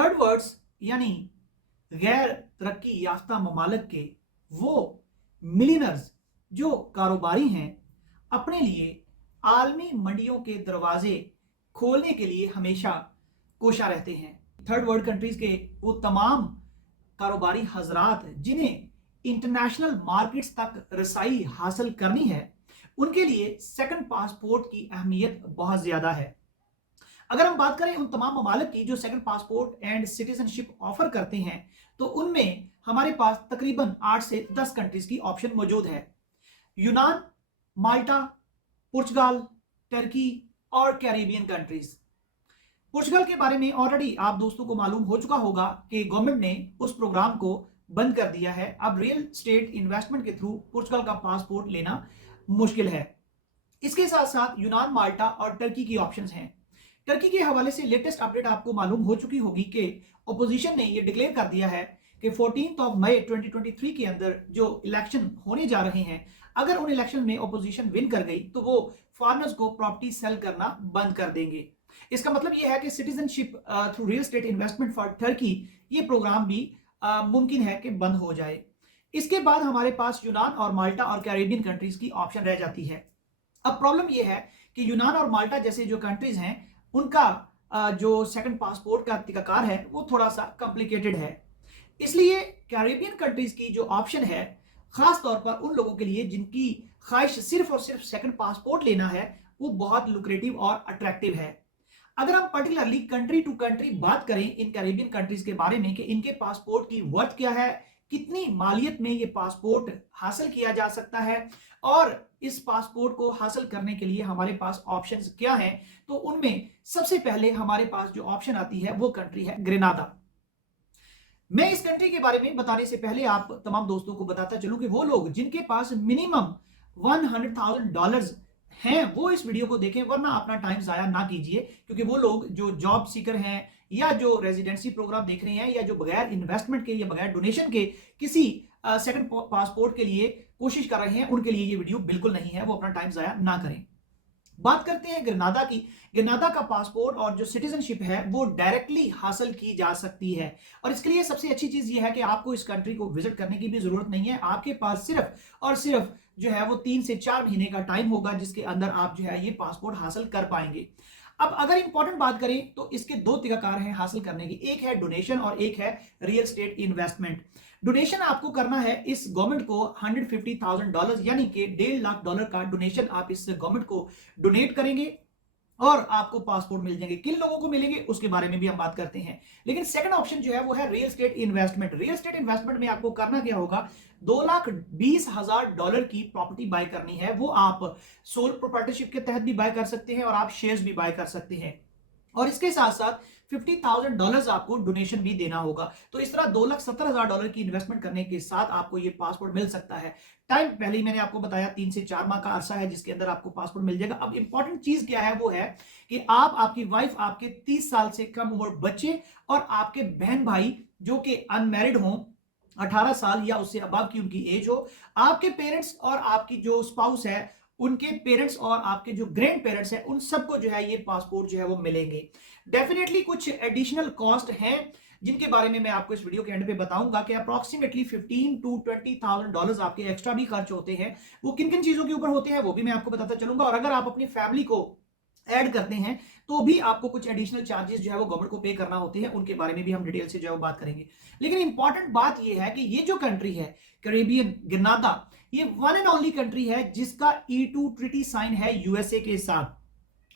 Third words यानी गैर तरक्की याफ्ता ममालिक के वो मिलियनर्स जो कारोबारी हैं अपने लिए आलमी मंडियों के दरवाजे खोलने के लिए हमेशा कोशा रहते हैं। थर्ड वर्ल्ड कंट्रीज के वो तमाम कारोबारी हजरात जिन्हें इंटरनेशनल मार्केट्स तक रसाई हासिल करनी है, उनके लिए सेकंड पासपोर्ट की अहमियत बहुत ज्यादा है। अगर हम बात करें उन तमाम ममालिक की जो second passport and citizenship offer करते हैं, तो उनमें हमारे पास तकरीबन 8 से 10 कंट्रीज की ऑप्शन मौजूद है। यूनान, माल्टा, पुर्तगाल, टर्की और कैरिबियन कंट्रीज। पुर्तगाल के बारे में ऑलरेडी आप दोस्तों को मालूम हो चुका होगा कि गवर्नमेंट ने उस प्रोग्राम को बंद कर दिया है। अब रियल स्टेट इन्वेस्टमेंट के थ्रू पुर्तगाल का पासपोर्ट लेना मुश्किल है। इसके साथ साथ यूनान, माल्टा और टर्की की ऑप्शंस हैं। टर्की के हवाले से लेटेस्ट अपडेट आपको मालूम हो चुकी होगी कि ओपोजिशन ने यह डिक्लेयर कर दिया है कि 14 मई 2023 के अंदर जो इलेक्शन होने जा रहे हैं, अगर उन इलेक्शन में ओपोजिशन विन कर गई तो वो फॉरेनर्स को प्रॉपर्टी सेल करना बंद कर देंगे। इसका मतलब यह है कि citizenship through real estate investment for Turkey, ये प्रोग्राम भी मुमकिन है कि बंद हो जाए। इसके बाद हमारे पास यूनान और माल्टा और कैरेबियन कंट्रीज की ऑप्शन रह जाती है। अब प्रॉब्लम यह है कि यूनान और माल्टा जैसे जो कंट्रीज हैं, उनका जो सेकंड पासपोर्ट का तरीकाकार है वो थोड़ा सा कॉम्प्लिकेटेड है। इसलिए कैरेबियन कंट्रीज की जो ऑप्शन है, खास तौर पर उन लोगों के लिए जिनकी ख्वाहिश सिर्फ और सिर्फ सेकंड पासपोर्ट लेना है, वो बहुत लुक्रेटिव और अट्रैक्टिव है। अगर हम पर्टिकुलरली कंट्री टू कंट्री बात करें इन कैरेबियन कंट्रीज के बारे में कि इनके पासपोर्ट की वर्थ क्या है, कितनी मालियत में ये पासपोर्ट हासिल किया जा सकता है और इस पासपोर्ट को हासिल करने के लिए हमारे पास ऑप्शंस क्या हैं, तो उनमें सबसे पहले हमारे पास जो ऑप्शन आती है वो कंट्री है ग्रेनाडा। मैं इस कंट्री के बारे में बताने से पहले आप तमाम दोस्तों को बताता चलूं कि वो लोग जिनके पास मिनिमम $100,000 हैं वो इस वीडियो को देखें, वरना अपना टाइम जाया ना कीजिए, क्योंकि वो लोग जो जॉब सीकर हैं या जो रेजिडेंसी प्रोग्राम देख रहे हैं या जो बगैर इन्वेस्टमेंट के या बगैर डोनेशन के किसी सेकंड पासपोर्ट के लिए कोशिश कर रहे हैं, उनके लिए ये वीडियो बिल्कुल नहीं है, वो अपना टाइम जाया ना करें। बात करते हैं ग्रेनाडा की। ग्रेनाडा का पासपोर्ट और जो सिटीजनशिप है वो डायरेक्टली हासिल की जा सकती है, और इसके लिए सबसे अच्छी चीज ये है कि आपको इस कंट्री को विजिट करने की भी जरूरत नहीं है। आपके पास सिर्फ और सिर्फ जो है वो 3 से 4 महीने का टाइम होगा जिसके अंदर आप जो है ये पासपोर्ट हासिल कर पाएंगे। अब अगर इंपॉर्टेंट बात करें तो इसके दो तरीकाकार हैं हासिल करने की, एक है डोनेशन और एक है रियल स्टेट इन्वेस्टमेंट। डोनेशन आपको करना है इस गवर्नमेंट को $150,000 यानी कि $1.5 लाख का डोनेशन आप इस गवर्नमेंट को डोनेट करेंगे और आपको पासपोर्ट मिल जाएंगे। किन लोगों को मिलेंगे उसके बारे में भी हम बात करते हैं। लेकिन सेकंड ऑप्शन जो है वो है real estate investment. Real estate investment में आपको करना क्या होगा, $2,20,000 की प्रॉपर्टी बाय करनी है। वो आप सोल प्रोप्राइटरशिप के तहत भी बाय कर सकते हैं और आप शेयर्स भी बाय कर सकते हैं, और इसके साथ साथ $50,000 आपको डोनेशन भी देना होगा। तो इस तरह $2,70,000 की इन्वेस्टमेंट करने के साथ आपको ये पासपोर्ट मिल सकता है। टाइम पहले ही मैंने आपको बताया 3 से 4 माह का अरसा है जिसके अंदर आपको पासपोर्ट मिल जाएगा। अब इंपॉर्टेंट चीज क्या है, वो है कि आप, आपकी वाइफ, आपके 30 साल से कम उम्र बच्चे और आपके बहन भाई जो कि अनमैरिड हों, 18 साल या उससे अबव की उनकी एज हो, आपके पेरेंट्स और आपकी जो स्पाउस है उनके पेरेंट्स और आपके जो ग्रैंड पेरेंट्स हैं, उन सबको जो है ये पासपोर्ट जो है वो मिलेंगे। डेफिनेटली कुछ एडिशनल कॉस्ट हैं जिनके बारे में मैं आपको इस वीडियो के एंड पे बताऊंगा कि अप्रॉक्सीमेटली $15,000 to $20,000 आपके एक्स्ट्रा भी खर्च होते हैं। वो किन किन चीजों के ऊपर होते हैं वो भी मैं आपको बताता चलूंगा, और अगर आप अपनी फैमिली को ऐड करते हैं तो भी आपको कुछ एडिशनल चार्जेस जो है वो गवर्नमेंट को पे करना होते हैं, उनके बारे में भी हम डिटेल से जो है वो बात करेंगे। लेकिन इंपॉर्टेंट बात ये है कि ये जो कंट्री है कैरेबियन, ग्रेनाडा, ये वन एंड ओनली कंट्री है जिसका E2 ट्रीटी साइन है यूएसए के साथ।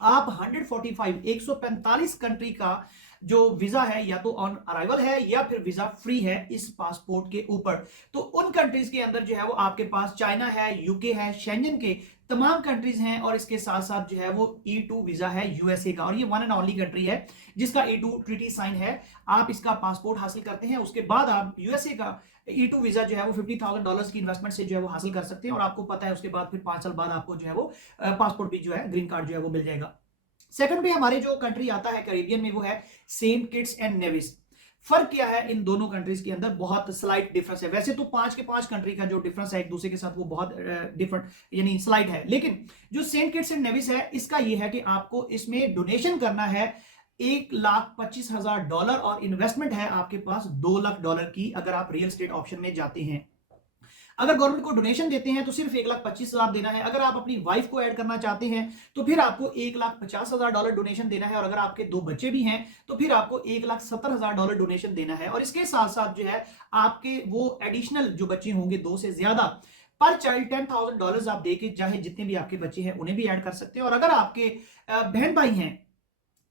आप 145 कंट्री का जो वीजा है या तो ऑन अराइवल है या फिर वीजा फ्री है इस पासपोर्ट के ऊपर। तो उन कंट्रीज के अंदर जो है वो आपके पास चाइना है, यूके है, शेंजन के तमाम कंट्रीज हैं, और इसके साथ साथ जो है वो E2 वीजा है यूएसए का, और ये वन एंड ओनली कंट्री है जिसका E2 ट्रीटी साइन है। आप इसका पासपोर्ट हासिल करते हैं, उसके बाद आप यूएसए का E2 वीजा जो है वो $50,000 की इन्वेस्टमेंट से जो है वो हासिल कर सकते हैं, और आपको पता है उसके बाद फिर 5 साल बाद आपको जो है वो पासपोर्ट भी जो है, ग्रीन कार्ड जो है वो मिल जाएगा। सेकंड पे हमारे जो कंट्री आता है कैरेबियन में वो है सेंट किट्स एंड नेविस। फर्क क्या है इन दोनों कंट्रीज के अंदर, बहुत स्लाइट डिफरेंस है। वैसे तो 5 के 5 कंट्री का जो डिफरेंस है एक दूसरे के साथ वो बहुत डिफरेंट यानी स्लाइट है, लेकिन जो सेंट किट्स एंड नेविस है इसका ये है कि आपको इसमें डोनेशन करना है $1,25,000 और इन्वेस्टमेंट है आपके पास $2 लाख की अगर आप रियल एस्टेट ऑप्शन में जाते हैं। अगर गवर्नमेंट को डोनेशन देते हैं तो सिर्फ 1,25,000 देना है। अगर आप अपनी वाइफ को ऐड करना चाहते हैं तो फिर आपको $1,50,000 डोनेशन देना है, और अगर आपके 2 बच्चे भी हैं तो फिर आपको $1,70,000 डोनेशन देना है। और इसके साथ साथ जो है आपके वो एडिशनल जो बच्चे होंगे 2 से ज्यादा, पर चाइल्ड $10,000 आप देके चाहे जितने भी आपके बच्चे हैं उन्हें भी ऐड कर सकते हैं। और अगर आपके बहन भाई हैं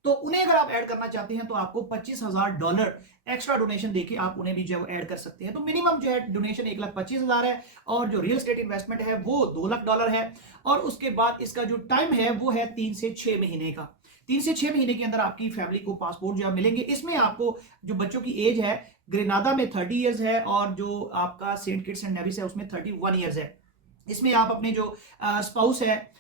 तो उन्हें अगर आप ऐड करना चाहते हैं तो आपको $25,000 एक्स्ट्रा डोनेशन देके आप उन्हें भी जो है ऐड कर सकते हैं। तो मिनिमम जो है डोनेशन 1,25,000 है, और जो रियल एस्टेट इन्वेस्टमेंट है वो $2 लाख है। और उसके बाद इसका जो टाइम है वो है 3 से 6 महीने का। 3 से 6 महीने के अंदर आपकी फैमिली को पासपोर्ट जो है मिलेंगे। इसमें आपको जो बच्चों की एज है, ग्रेनाडा में 30 ईयर्स है, और जो आपका सेंट किट्स एंड नेविस है उसमें 31 ईयर्स है। इसमें आप अपने जो स्पाउस है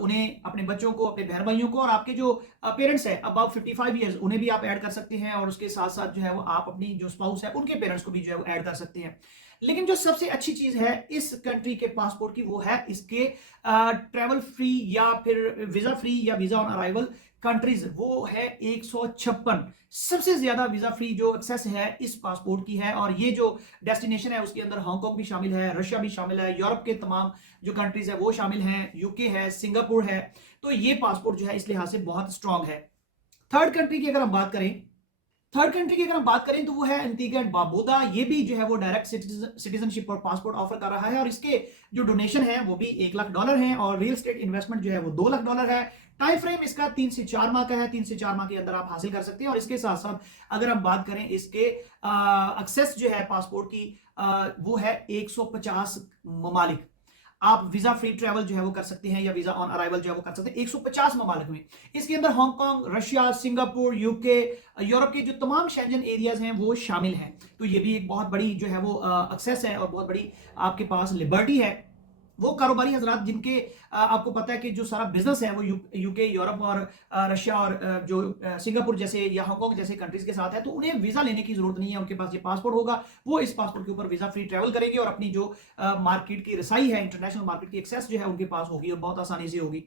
उन्हें, अपने बच्चों को, अपने बहन भाइयों को, और आपके जो पेरेंट्स है अबव 55 ईयर्स उन्हें भी आप ऐड कर सकते हैं। और उसके साथ साथ जो है वो आप अपनी जो स्पाउस है उनके पेरेंट्स को भी जो है वो ऐड कर सकते हैं। लेकिन जो सबसे अच्छी चीज है इस कंट्री के पासपोर्ट की वो है इसके ट्रेवल फ्री या फिर वीजा फ्री या वीजा ऑन अराइवल कंट्रीज, वो है 156। सबसे ज्यादा वीजा फ्री जो एक्सेस है इस पासपोर्ट की है। और ये जो डेस्टिनेशन है उसके अंदर हांगकांग भी शामिल है, रशिया भी शामिल है, यूरोप के तमाम जो कंट्रीज है वो शामिल हैं, यूके है, सिंगापुर है। तो ये पासपोर्ट जो है इस लिहाज से बहुत स्ट्रांग है। थर्ड कंट्री की अगर हम बात करें, तो वो है एंटीगा एंड बारबुडा। ये भी जो है वो डायरेक्ट सिटीजनशिप और पासपोर्ट ऑफर कर रहा है, और इसके जो डोनेशन है वो भी $1 लाख है, और रियल एस्टेट इन्वेस्टमेंट जो है वो $2 लाख है। टाइम फ्रेम इसका 3 से 4 माह का है। 3 से 4 माह के अंदर आप हासिल कर सकते हैं। और इसके साथ साथ अगर हम बात करें इसके एक्सेस जो है पासपोर्ट की, वो है 150 ममालिक। आप वीजा फ्री ट्रैवल जो है वो कर सकते हैं, या वीजा ऑन अराइवल जो है वो कर सकते हैं 150 ममालिक में। इसके अंदर Hong Kong, Russia, Singapore, UK, Europe के जो तमाम शेंजन एरियाज हैं वो शामिल हैं। तो ये भी एक बहुत बड़ी जो है वो एक्सेस है, और बहुत बड़ी आपके पास लिबर्टी है। वो कारोबारी हजरात जिनके आपको पता है कि जो सारा बिजनेस है वो यूके, यूरोप और रशिया और जो सिंगापुर जैसे या हांगकांग जैसे कंट्रीज के साथ है, तो उन्हें वीजा लेने की जरूरत नहीं है। उनके पास ये पासपोर्ट होगा, वो इस पासपोर्ट के ऊपर वीजा फ्री ट्रैवल करेंगे, और अपनी जो मार्केट की रसाई है, इंटरनेशनल मार्केट की एक्सेस जो है उनके पास होगी, और बहुत आसानी से होगी।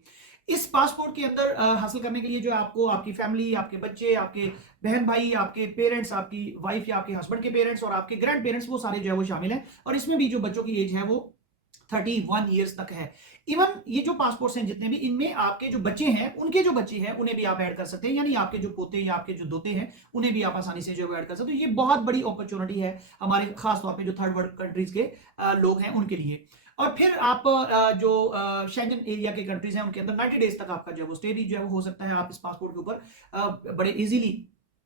इस पासपोर्ट के अंदर हासिल करने के लिए जो आपको आपकी फैमिली, आपके बच्चे, आपके बहन भाई, आपके पेरेंट्स, आपकी वाइफ या आपके हस्बैंड के पेरेंट्स और आपके ग्रैंड पेरेंट्स, वो सारे जो है वो शामिल हैं। और इसमें भी जो बच्चों की एज है वो 31 ईयर्स तक है। इवन ये जो पासपोर्ट्स हैं जितने भी, इनमें आपके जो बच्चे हैं, उनके जो बच्चे हैं उन्हें भी आप ऐड कर सकते हैं, यानी आपके जो पोते या आपके जो दोते हैं उन्हें भी आप आसानी से जो ऐड कर सकते हैं। ये बहुत बड़ी अपॉर्चुनिटी है हमारे खास तौर पे जो थर्ड वर्ल्ड कंट्रीज के लोग हैं उनके लिए। और फिर आप जो शेंजन एरिया के कंट्रीज हैं उनके अंदर 90 डेज तक आपका जो है वो स्टे भी जो है वो हो सकता है। आप इस पासपोर्ट के ऊपर बड़े इजीली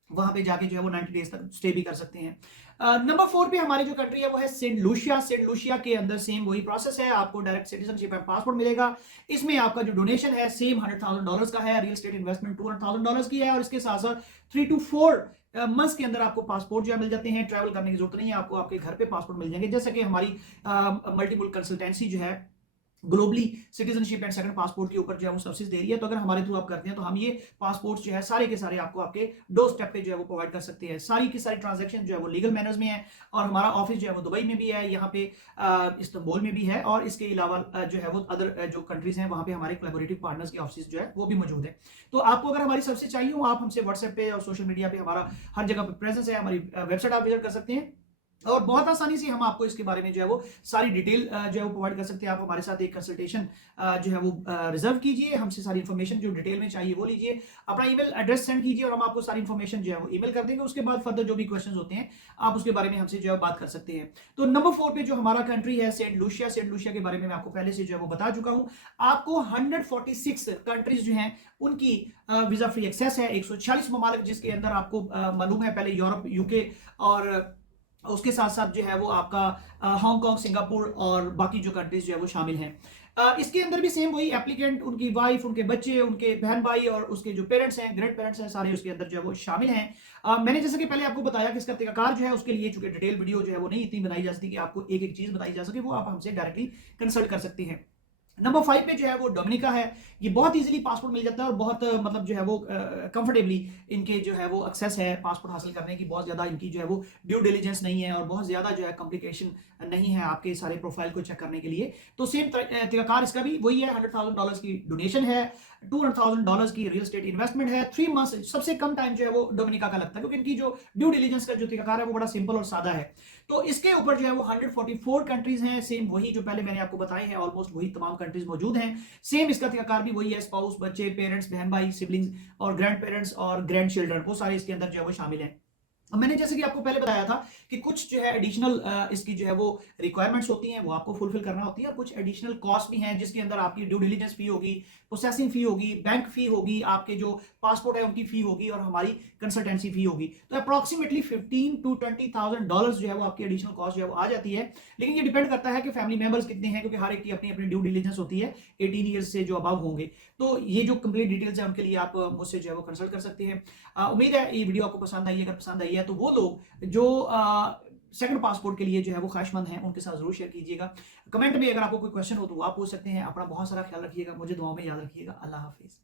वहां पे जाके जो है वो 90 डेज तक स्टे भी कर सकते हैं। नंबर 4 पे हमारी जो कंट्री है वो है सेंट लूसिया। सेंट लूसिया के अंदर सेम वही प्रोसेस है, आपको डायरेक्ट सिटीजनशिप एंड पासपोर्ट मिलेगा। इसमें आपका जो डोनेशन है सेम $100,000 का है, रियल एस्टेट इन्वेस्टमेंट $200,000 की है, और इसके साथ साथ 3 to 4 मंथ्स के अंदर आपको पासपोर्ट जो है मिल जाते हैं। ट्रैवल करने की जरूरत नहीं है, आपको आपके घर पे पासपोर्ट मिल जाएंगे। जैसा कि हमारी मल्टीपल कंसल्टेंसी जो है globally citizenship and second passport के ऊपर जो है वो सर्विस दे रही है। तो अगर हमारे थ्रू आप करते हैं तो हम ये पासपोर्ट जो है सारे के सारे आपको आपके डोर स्टेप पे जो है वो प्रोवाइड कर सकते हैं। सारी की सारी ट्रांजैक्शन जो है वो लीगल मैनर्स में है, और हमारा ऑफिस जो है वो दुबई में भी है, यहाँ पे इस्तांबुल में भी है, और इसके अलावा जो है वो अदर जो कंट्रीज हैं वहाँ पे हमारे कोलैबोरेटिव पार्टनर्स के ऑफिस जो है वो भी मौजूद है। तो आपको अगर हमारी सर्विस चाहिए हो, आप हमसे व्हाट्सएप पे और सोशल मीडिया पे हमारा हर जगह पे प्रेजेंस है। हमारी वेबसाइट आप विजिट कर सकते हैं, और बहुत आसानी से हम आपको इसके बारे में जो है वो सारी डिटेल जो है वो प्रोवाइड कर सकते हैं। आप हमारे साथ एक कंसल्टेशन जो है वो रिजर्व कीजिए, हमसे सारी इन्फॉर्मेशन जो डिटेल में चाहिए वो लीजिए, अपना ईमेल एड्रेस सेंड कीजिए, और हम आपको सारी इन्फॉर्मेशन जो है वो ईमेल कर देंगे। उसके बाद फर्दर जो भी क्वेश्चंस होते हैं आप उसके बारे में हमसे जो है बात कर सकते हैं। तो नंबर 4 पे जो हमारा कंट्री है सेंट लूसिया। सेंट लूसिया के बारे में मैं आपको पहले से जो है वो बता चुका हूँ। आपको 146 कंट्रीज जो हैं उनकी वीजा फ्री एक्सेस है। 146 ममालिक जिसके अंदर आपको मालूम है पहले यूरोप, यूके, और उसके साथ साथ जो है वो आपका हांगकांग, सिंगापुर और बाकी जो कंट्रीज जो है वो शामिल हैं। इसके अंदर भी सेम वही एप्लीकेंट, उनकी वाइफ, उनके बच्चे, उनके बहन भाई और उसके जो पेरेंट्स हैं, ग्रैंड पेरेंट्स हैं, सारे उसके अंदर जो है वो शामिल हैं। मैंने जैसे कि पहले आपको बताया कि इसका तरीकाकार जो है उसके लिए चूंकि डिटेल वीडियो जो है वो नहीं इतनी बनाई जा सकती कि आपको एक एक चीज बताई जा सके, वो आप हमसे डायरेक्टली कंसल्ट कर सकते हैं। नंबर 5 पे जो है वो डोमिनिका है। ये बहुत इजीली पासपोर्ट मिल जाता है और बहुत मतलब जो है वो कंफर्टेबली इनके जो है वो एक्सेस है पासपोर्ट हासिल करने की। बहुत ज़्यादा इनकी जो है वो ड्यू डिलिजेंस नहीं है और बहुत ज़्यादा जो है कॉम्प्लिकेशन नहीं है आपके सारे प्रोफाइल को चेक करने के लिए। तो सेम तरीकाकार इसका भी वही है, $100,000 की डोनेशन है, $200,000 की रियल एस्टेट इन्वेस्टमेंट है, 3 मंथ्स। सबसे कम टाइम जो है वो डोमिनिका का लगता है क्योंकि इनकी जो ड्यू डिलिजेंस का जो तरीकाकार है वो बड़ा सिंपल और सादा है। तो इसके ऊपर जो है वो 144 कंट्रीज हैं, सेम वही जो पहले मैंने आपको बताए हैं, ऑलमोस्ट वही तमाम कंट्रीज मौजूद हैं। सेम इसका तरीकाकार भी वही है, स्पाउस, बच्चे, पेरेंट्स, बहन भाई, सिबलिंग्स और ग्रैंड पेरेंट्स और ग्रैंड चिल्ड्रन, वो सारे इसके अंदर जो है वो शामिल हैं। अब मैंने जैसे कि आपको पहले बताया था कि कुछ जो है एडिशनल इसकी जो है वो रिक्वायरमेंट्स होती हैं, वो आपको फुलफिल करना होती है, और कुछ एडिशनल कॉस्ट भी हैं जिसके अंदर आपकी ड्यू डिलिजेंस फी होगी, प्रोसेसिंग फी होगी, बैंक फी होगी, आपके जो पासपोर्ट है उनकी फी होगी और हमारी कंसल्टेंसी फी होगी। तो अप्रॉक्सीमेटली $15,000 to $20,000 जो है वो आपकी एडिशनल कॉस्ट जो है वो आ जाती है। लेकिन ये डिपेंड करता है कि फैमिली मेंबर्स कितने हैं, क्योंकि हर एक की अपनी अपनी ड्यू डिलिजेंस होती है 18 ईयर्स से जो अबव होंगे। तो ये जो कंप्लीट डिटेल्स है उनके लिए आप मुझसे जो है वो कंसल्ट कर सकते हैं। उम्मीद है ये वीडियो आपको पसंद आई। अगर पसंद आई है तो वो लोग जो सेकंड पासपोर्ट के लिए जो है वो ख्वाहिशमंद हैं उनके साथ जरूर शेयर कीजिएगा। कमेंट में अगर आपको कोई क्वेश्चन हो तो वो आप पूछ सकते हैं। अपना बहुत सारा ख्याल रखिएगा, मुझे दुआओं में याद रखिएगा। अल्लाह हाफिज।